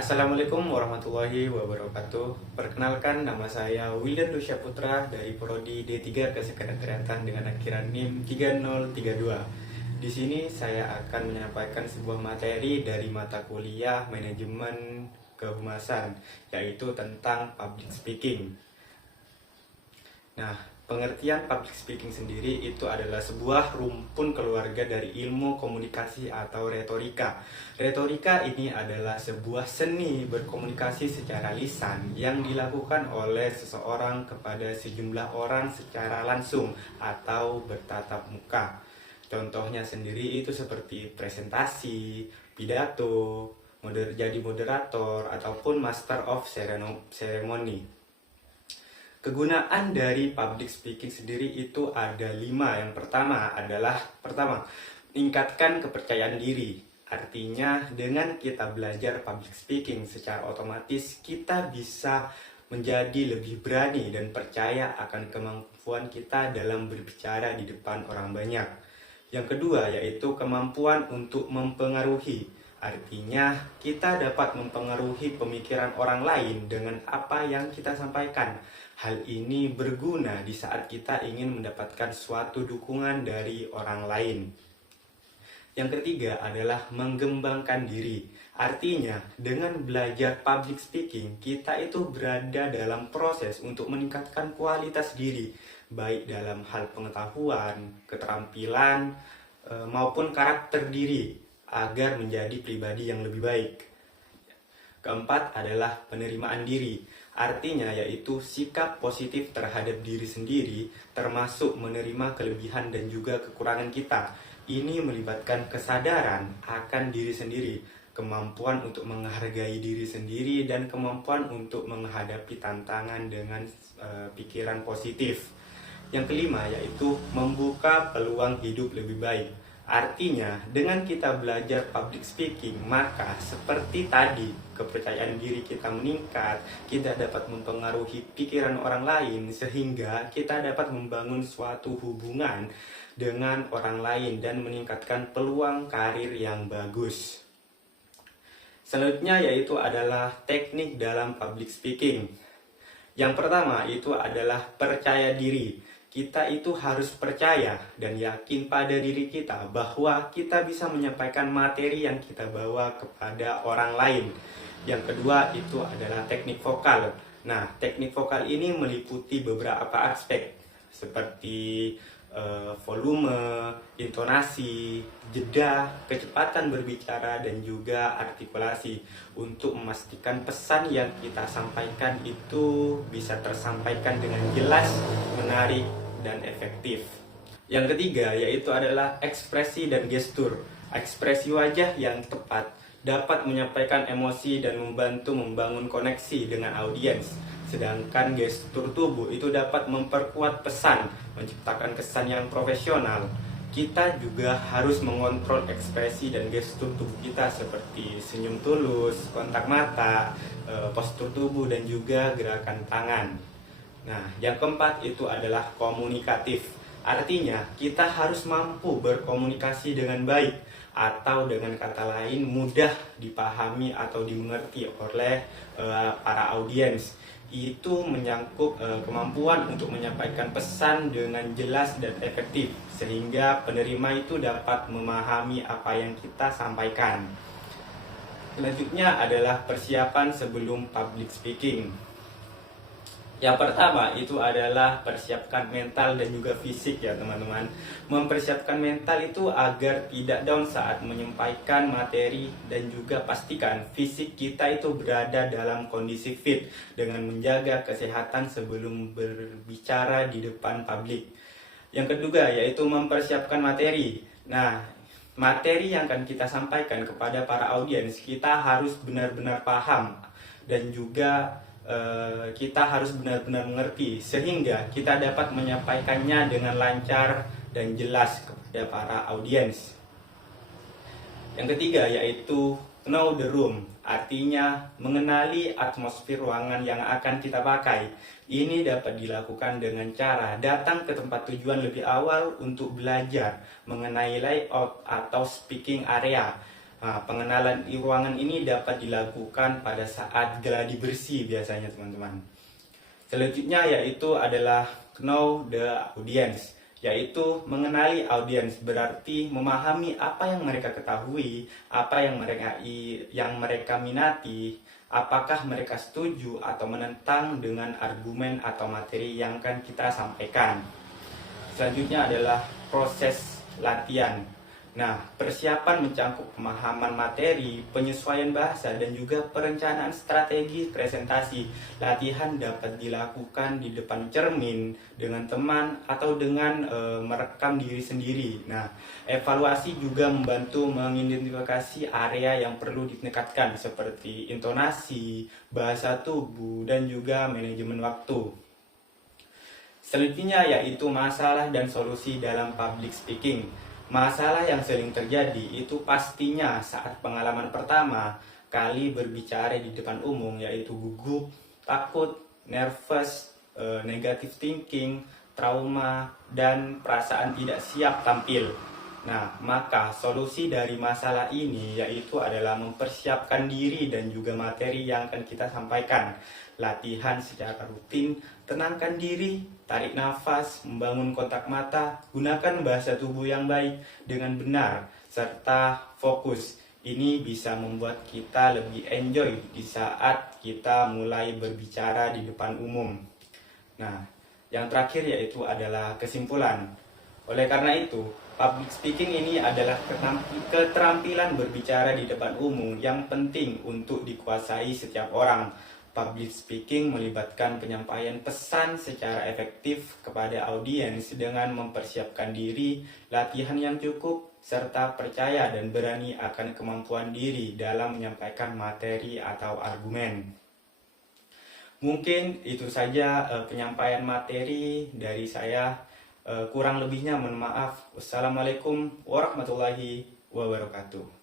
Assalamualaikum warahmatullahi wabarakatuh. Perkenalkan, nama saya Wildan Dusya Putra dari Prodi D3 Kesekretariatan dengan akhiran NIM 3032. Di sini saya akan menyampaikan sebuah materi dari mata kuliah Manajemen Kehumasan, yaitu tentang public speaking. Nah, pengertian public speaking sendiri itu adalah sebuah rumpun keluarga dari ilmu komunikasi atau retorika. Retorika ini adalah sebuah seni berkomunikasi secara lisan yang dilakukan oleh seseorang kepada sejumlah orang secara langsung atau bertatap muka. Contohnya sendiri itu seperti presentasi, pidato, jadi moderator, ataupun master of ceremony. Kegunaan dari public speaking sendiri itu ada 5. Yang pertama adalah meningkatkan kepercayaan diri. Artinya dengan kita belajar public speaking secara otomatis kita bisa menjadi lebih berani dan percaya akan kemampuan kita dalam berbicara di depan orang banyak. Yang kedua yaitu kemampuan untuk mempengaruhi. Artinya kita dapat mempengaruhi pemikiran orang lain dengan apa yang kita sampaikan. Hal ini berguna di saat kita ingin mendapatkan suatu dukungan dari orang lain. Yang ketiga adalah mengembangkan diri. Artinya, dengan belajar public speaking, kita itu berada dalam proses untuk meningkatkan kualitas diri, baik dalam hal pengetahuan, keterampilan, maupun karakter diri, agar menjadi pribadi yang lebih baik. Keempat adalah penerimaan diri. Artinya yaitu sikap positif terhadap diri sendiri, termasuk menerima kelebihan dan juga kekurangan kita. Ini melibatkan kesadaran akan diri sendiri, kemampuan untuk menghargai diri sendiri, dan kemampuan untuk menghadapi tantangan dengan pikiran positif. Yang kelima yaitu membuka peluang hidup lebih baik. Artinya, dengan kita belajar public speaking, maka seperti tadi, kepercayaan diri kita meningkat, kita dapat mempengaruhi pikiran orang lain, sehingga kita dapat membangun suatu hubungan dengan orang lain dan meningkatkan peluang karir yang bagus. Selanjutnya yaitu adalah teknik dalam public speaking. Yang pertama itu adalah percaya diri. Kita itu harus percaya dan yakin pada diri kita bahwa kita bisa menyampaikan materi yang kita bawa kepada orang lain. Yang kedua itu adalah teknik vokal. Nah, teknik vokal ini meliputi beberapa aspek seperti volume, intonasi, jeda, kecepatan berbicara, dan juga artikulasi untuk memastikan pesan yang kita sampaikan itu bisa tersampaikan dengan jelas, menarik, dan efektif. Yang ketiga yaitu adalah ekspresi dan gestur. Ekspresi wajah yang tepat dapat menyampaikan emosi dan membantu membangun koneksi dengan audiens. Sedangkan gestur tubuh itu dapat memperkuat pesan, menciptakan kesan yang profesional. Kita juga harus mengontrol ekspresi dan gestur tubuh kita seperti senyum tulus, kontak mata, postur tubuh, dan juga gerakan tangan. Nah, yang keempat itu adalah komunikatif. Artinya, kita harus mampu berkomunikasi dengan baik, atau dengan kata lain mudah dipahami atau dimengerti oleh para audiens. Itu menyangkut kemampuan untuk menyampaikan pesan dengan jelas dan efektif, sehingga penerima itu dapat memahami apa yang kita sampaikan. Selanjutnya adalah persiapan sebelum public speaking. Yang pertama itu adalah persiapkan mental dan juga fisik ya teman-teman. Mempersiapkan mental itu agar tidak down saat menyampaikan materi, dan juga pastikan fisik kita itu berada dalam kondisi fit dengan menjaga kesehatan sebelum berbicara di depan publik. Yang kedua yaitu mempersiapkan materi. Nah, materi yang akan kita sampaikan kepada para audiens kita harus benar-benar paham, dan juga kita harus benar-benar mengerti sehingga kita dapat menyampaikannya dengan lancar dan jelas kepada para audiens. Yang ketiga yaitu know the room, artinya mengenali atmosfer ruangan yang akan kita pakai. Ini dapat dilakukan dengan cara datang ke tempat tujuan lebih awal untuk belajar mengenai layout atau speaking area. Nah, pengenalan ruangan ini dapat dilakukan pada saat gladi bersih biasanya teman-teman. Selanjutnya yaitu adalah know the audience, yaitu mengenali audiens, berarti memahami apa yang mereka ketahui, apa yang mereka minati, apakah mereka setuju atau menentang dengan argumen atau materi yang akan kita sampaikan. Selanjutnya adalah proses latihan. Nah, persiapan mencakup pemahaman materi, penyesuaian bahasa, dan juga perencanaan strategi presentasi. Latihan dapat dilakukan di depan cermin, dengan teman, atau dengan merekam diri sendiri. Nah, evaluasi juga membantu mengidentifikasi area yang perlu ditingkatkan, seperti intonasi, bahasa tubuh, dan juga manajemen waktu. Selanjutnya yaitu masalah dan solusi dalam public speaking. Masalah yang sering terjadi itu pastinya saat pengalaman pertama kali berbicara di depan umum, yaitu gugup, takut, nervous, negative thinking, trauma, dan perasaan tidak siap tampil. Nah, maka solusi dari masalah ini yaitu adalah mempersiapkan diri dan juga materi yang akan kita sampaikan. Latihan secara rutin, tenangkan diri, tarik nafas, membangun kontak mata, gunakan bahasa tubuh yang baik dengan benar, serta fokus. Ini bisa membuat kita lebih enjoy di saat kita mulai berbicara di depan umum. Nah, yang terakhir yaitu adalah kesimpulan. Oleh karena itu, public speaking ini adalah keterampilan berbicara di depan umum yang penting untuk dikuasai setiap orang. Public speaking melibatkan penyampaian pesan secara efektif kepada audiens dengan mempersiapkan diri, latihan yang cukup, serta percaya dan berani akan kemampuan diri dalam menyampaikan materi atau argumen. Mungkin itu saja penyampaian materi dari saya. Kurang lebihnya mohon maaf. Wassalamualaikum warahmatullahi wabarakatuh.